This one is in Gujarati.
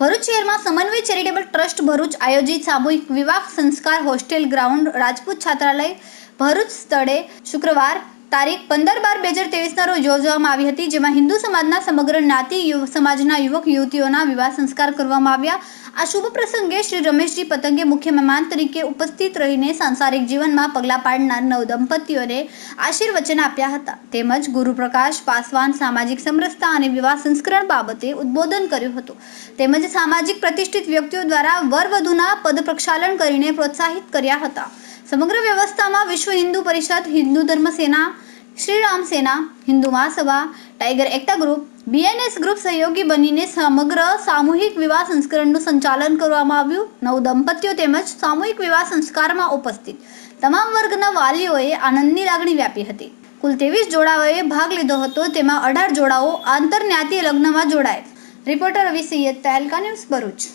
ભરૂચ શહેરમાં સમન્વય ચેરિટેબલ ટ્રસ્ટ ભરૂચ આયોજિત સામૂહિક વિવાહ સંસ્કાર હોસ્ટેલ ગ્રાઉન્ડ રાજપૂત છાત્રાલય ભરૂચ સ્થળે શુક્રવાર તારીખ પંદર બાર બે હજાર તેવીસના રોજ યોજવામાં આવી હતી, જેમાં હિન્દુ સમાજના સમગ્ર જ્ઞાતિ સમાજના યુવક, યુવતીઓના વિવાહ સંસ્કાર કરવામાં આવ્યા. આ શુભ પ્રસંગે શ્રી રમેશજી પતંગે મુખ્ય મહેમાન તરીકે ઉપસ્થિત રહીને સાંસારિક જીવનમાં પગલાં પાડનાર નવ દંપતીઓને આશીર્વચન આપ્યા હતા. તેમજ ગુરુપ્રકાશ પાસવાન સામાજિક સમરસતા અને વિવાહ સંસ્કરણ બાબતે ઉદ્બોધન કર્યું હતું. તેમજ સામાજિક પ્રતિષ્ઠિત વ્યક્તિઓ દ્વારા વરવધુના પદ પ્રક્ષાલન કરીને પ્રોત્સાહિત કર્યા હતા. સમગ્ર વ્યવસ્થામાં વિશ્વ Hindu Parishad, Hindu Dharma Sena, Shriram Sena, Hindu Mahasabha, tiger Ekta group, BNS group સહયોગી બનીને સમગ્ર સામૂહિક વિવાહ સંસ્કરણનું સંચાલન કરવામાં આવ્યું. નવ દંપતીઓ તેમજ સામૂહિક વિવાહ સંસ્કારમાં ઉપસ્થિત. તમામ વર્ગના વાલીઓએ આનંદની લાગણી વ્યાપી હતી. કુલ ત્રેવીસ જોડાઓએ ભાગ લીધો હતો, તેમાં અઢાર જોડાઓ આંતરજ્ઞાતીય લગ્નમાં જોડાય. Reporter Ravi Saiyed Tehelka news Bharuch.